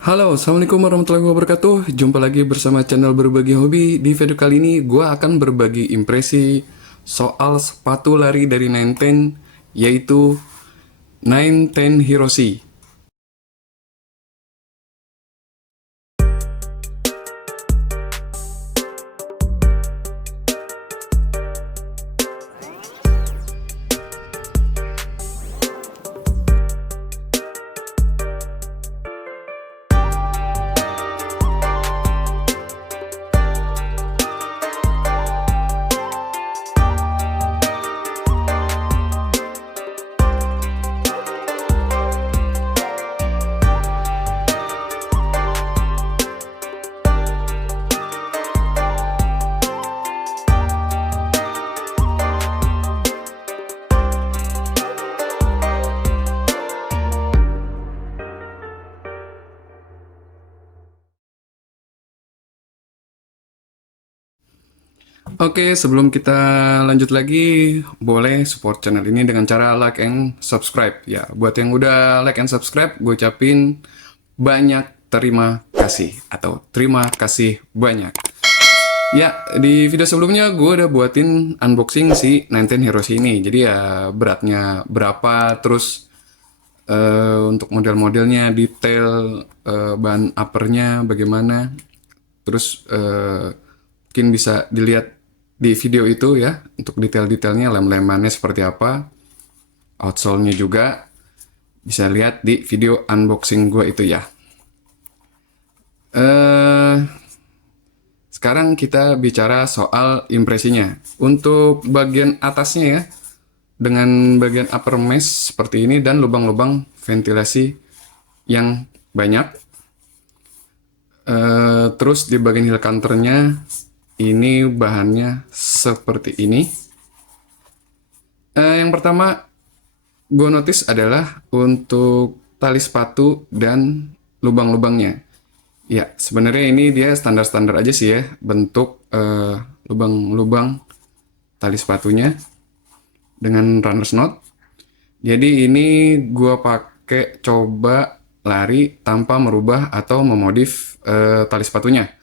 Halo, Assalamualaikum warahmatullahi wabarakatuh. Jumpa lagi bersama channel Berbagi Hobi. Di video kali ini, gue akan berbagi impresi soal sepatu lari dari Nine yaitu Nine Hiroshi. Oke, sebelum kita lanjut lagi, boleh support channel ini dengan cara like and subscribe. Ya, buat yang udah like and subscribe, gue ucapin banyak terima kasih atau terima kasih banyak. Ya, di video sebelumnya gue udah buatin unboxing si Nine Hiroshi ini. Jadi ya beratnya berapa, terus untuk model-modelnya, detail bahan uppernya bagaimana, terus mungkin bisa dilihat di video itu ya, untuk detail-detailnya, lem-lemannya seperti apa, outsole-nya juga bisa lihat di video unboxing gue itu ya. Sekarang kita bicara soal impresinya. Untuk bagian atasnya ya, dengan bagian upper mesh seperti ini dan lubang-lubang ventilasi yang banyak. Terus di bagian heel counternya ini bahannya seperti ini. Yang pertama gue notice adalah untuk tali sepatu dan lubang-lubangnya. Ya, sebenarnya ini dia standar-standar aja sih ya, bentuk lubang-lubang tali sepatunya dengan runners knot. Jadi ini gue pakai coba lari tanpa merubah atau memodif tali sepatunya.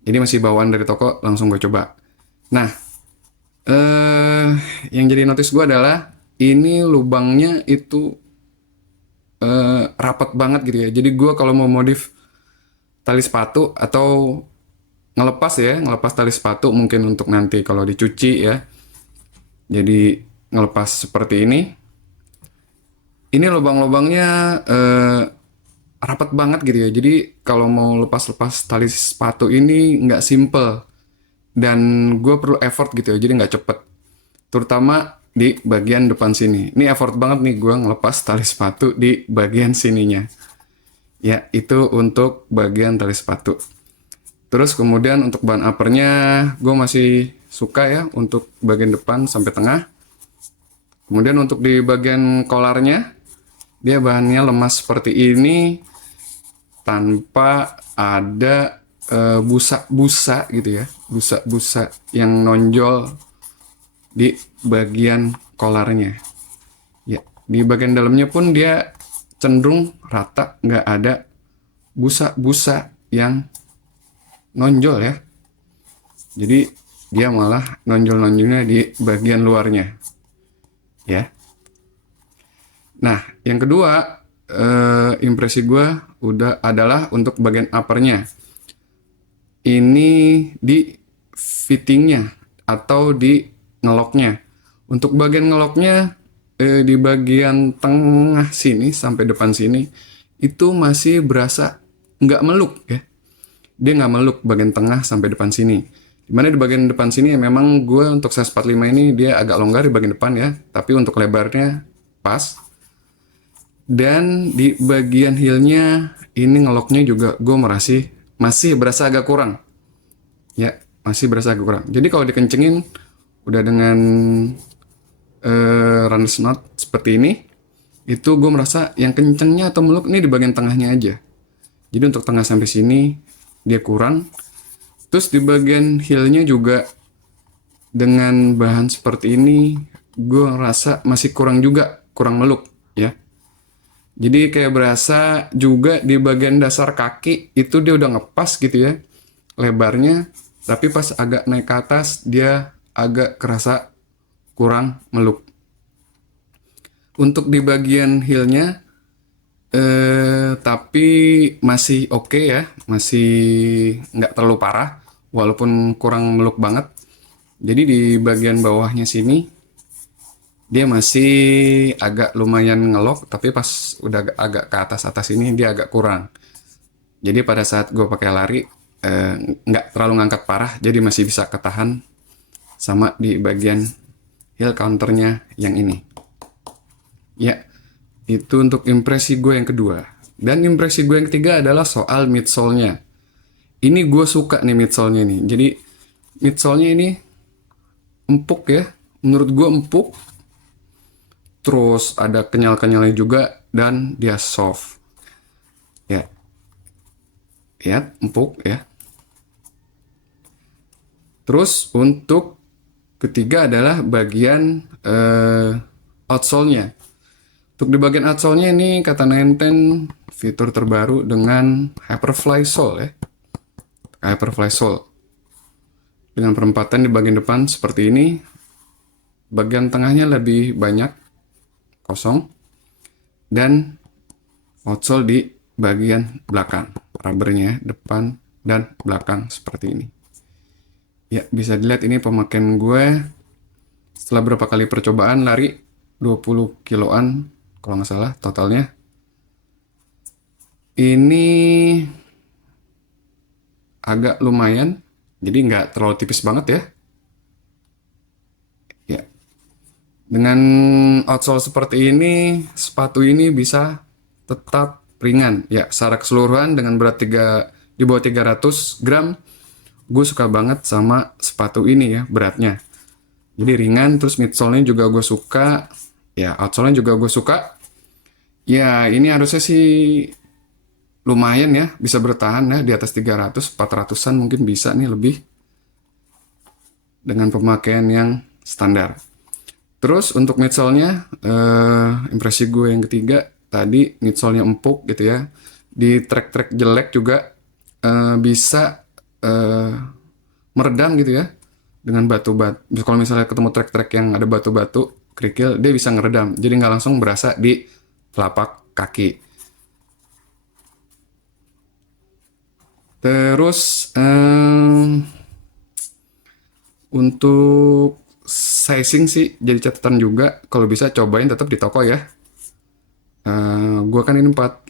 Jadi masih bawaan dari toko, langsung gue coba. Nah, yang jadi notice gue adalah ini lubangnya itu rapat banget gitu ya. Jadi gue kalau mau modif tali sepatu atau ngelepas tali sepatu mungkin untuk nanti kalau dicuci ya. Jadi ngelepas seperti ini. Ini lubang-lubangnya rapat banget gitu ya. Jadi kalau mau lepas-lepas tali sepatu ini nggak simple dan gue perlu effort gitu ya. Jadi nggak cepet. Terutama di bagian depan sini. Ini effort banget nih gue ngelepas tali sepatu di bagian sininya. Ya, itu untuk bagian tali sepatu. Terus kemudian untuk bahan uppernya gue masih suka ya untuk bagian depan sampai tengah. Kemudian untuk di bagian kolarnya dia bahannya lemas seperti ini tanpa ada busa-busa gitu ya, busa-busa yang nonjol di bagian kolarnya. Ya, di bagian dalamnya pun dia cenderung rata, nggak ada busa-busa yang nonjol ya. Jadi dia malah nonjol-nonjolnya di bagian luarnya. Ya. Nah, yang kedua impresi gue adalah untuk bagian uppernya. Ini di fittingnya atau di ngeloknya. Untuk bagian ngeloknya di bagian tengah sini sampai depan sini itu masih berasa nggak meluk ya. Dia nggak meluk bagian tengah sampai depan sini. Dimana di bagian depan sini ya memang gue untuk size 45 ini dia agak longgar di bagian depan ya. Tapi untuk lebarnya pas. Dan di bagian heelnya ini ngeloknya juga gue masih berasa agak kurang. Ya, masih berasa agak kurang. Jadi kalau dikencengin udah dengan runners knot seperti ini, itu gue merasa yang kencengnya atau meluk ini di bagian tengahnya aja. Jadi untuk tengah sampai sini dia kurang. Terus di bagian heelnya juga dengan bahan seperti ini gue ngerasa masih kurang juga, kurang meluk ya. Jadi kayak berasa juga di bagian dasar kaki itu dia udah ngepas gitu ya lebarnya, tapi pas agak naik ke atas dia agak kerasa kurang meluk. Untuk di bagian heelnya tapi masih oke ya, masih nggak terlalu parah walaupun kurang meluk banget. Jadi di bagian bawahnya sini dia masih agak lumayan ngelok, tapi pas udah agak ke atas ini dia agak kurang. Jadi pada saat gue pakai lari nggak terlalu ngangkat parah, jadi masih bisa ketahan sama di bagian heel counternya yang ini. Ya, itu untuk impresi gue yang kedua. Dan impresi gue yang ketiga adalah soal midsole-nya. Ini gue suka nih midsole-nya nih. Jadi midsole-nya ini empuk ya. Menurut gue empuk. Terus ada kenyal-kenyalnya juga dan dia soft. Ya. Ya, empuk ya. Terus untuk ketiga adalah bagian outsole-nya. Untuk di bagian outsole-nya ini kata Nenten fitur terbaru dengan Hyperfly Sole ya. Hyperfly Sole. Dengan perempatan di bagian depan seperti ini. Bagian tengahnya lebih banyak kosong. Dan outsole di bagian belakang. Rubbernya depan dan belakang seperti ini. Ya, bisa dilihat ini pemakaian gue setelah berapa kali percobaan lari 20 kiloan kalau nggak salah totalnya. Ini agak lumayan, jadi nggak terlalu tipis banget ya. Ya, dengan outsole seperti ini, sepatu ini bisa tetap ringan. Ya, secara keseluruhan dengan berat di bawah 300 gram, gue suka banget sama sepatu ini ya beratnya. Jadi ringan, terus midsole-nya juga gue suka. Ya, outsole-nya juga gue suka. Ya, ini harusnya sih lumayan ya, bisa bertahan ya di atas 300, 400-an mungkin bisa nih lebih. Dengan pemakaian yang standar. Terus untuk midsole-nya, impresi gue yang ketiga, tadi midsole-nya empuk gitu ya. Di trek-trek jelek juga bisa meredam gitu ya. Dengan batu-batu. Kalau misalnya ketemu trek-trek yang ada batu-batu, kerikil, dia bisa ngeredam. Jadi nggak langsung berasa di telapak kaki. Terus untuk sizing sih jadi catatan juga. Kalau bisa cobain tetap di toko ya. Gue kan ini 45,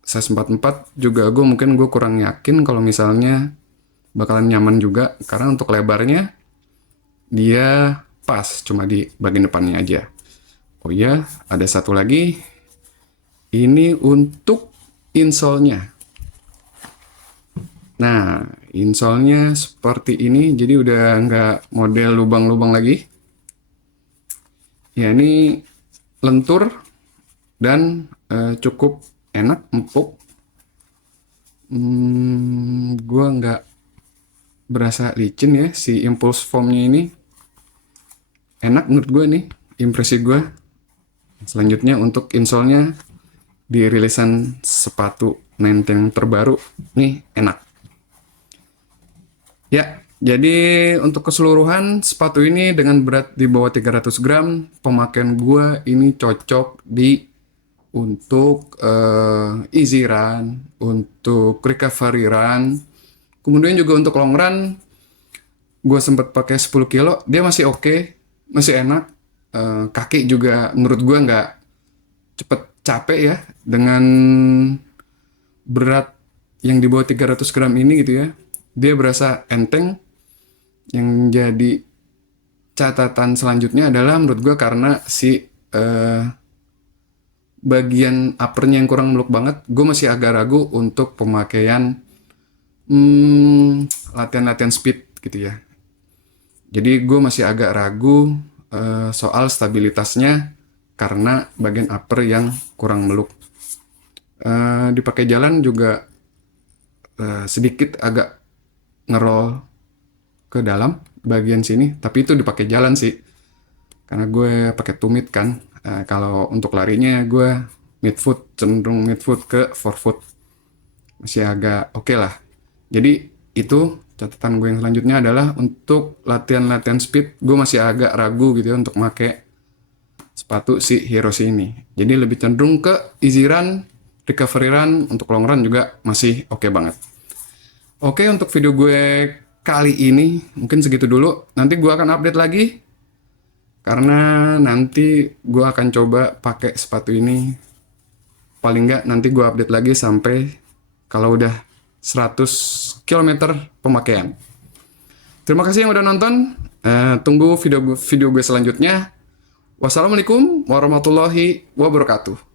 size 44 juga mungkin gue kurang yakin kalau misalnya bakalan nyaman juga. Karena untuk lebarnya dia pas cuma di bagian depannya aja. Oh iya, ada satu lagi. Ini untuk insole-nya. Nah, insole-nya seperti ini. Jadi udah nggak model lubang-lubang lagi. Ya, ini lentur dan cukup enak, empuk. Gue nggak berasa licin ya si Impulse Foam-nya ini. Enak menurut gue nih, impresi gue. Selanjutnya untuk insole-nya di rilisan sepatu Nenten terbaru nih enak. Ya, jadi untuk keseluruhan sepatu ini dengan berat di bawah 300 gram, pemakaian gue ini cocok untuk easy run, untuk recovery run, kemudian juga untuk long run. Gue sempat pakai 10 kilo, dia masih oke, masih enak. Kaki juga menurut gue nggak cepet capek ya dengan berat yang di bawah 300 gram ini gitu ya. Dia berasa enteng. Yang jadi catatan selanjutnya adalah menurut gue karena si bagian uppernya yang kurang meluk banget, gue masih agak ragu untuk pemakaian latihan-latihan speed gitu ya. Jadi gue masih agak ragu soal stabilitasnya karena bagian upper yang kurang meluk. Dipakai jalan juga sedikit agak ngerol ke dalam bagian sini, tapi itu dipakai jalan sih karena gue pakai tumit kan. Kalau untuk larinya gue midfoot, cenderung midfoot ke forefoot. Masih agak oke lah. Jadi itu catatan gue yang selanjutnya adalah untuk latihan-latihan speed, gue masih agak ragu gitu ya untuk pakai sepatu si Hiroshi ini. Jadi lebih cenderung ke easy run, recovery run, untuk long run juga masih oke banget. Oke, untuk video gue kali ini mungkin segitu dulu. Nanti gue akan update lagi karena nanti gue akan coba pakai sepatu ini. Paling nggak nanti gue update lagi sampai kalau udah 100 km pemakaian. Terima kasih yang udah nonton. Tunggu video gue selanjutnya. Wassalamualaikum warahmatullahi wabarakatuh.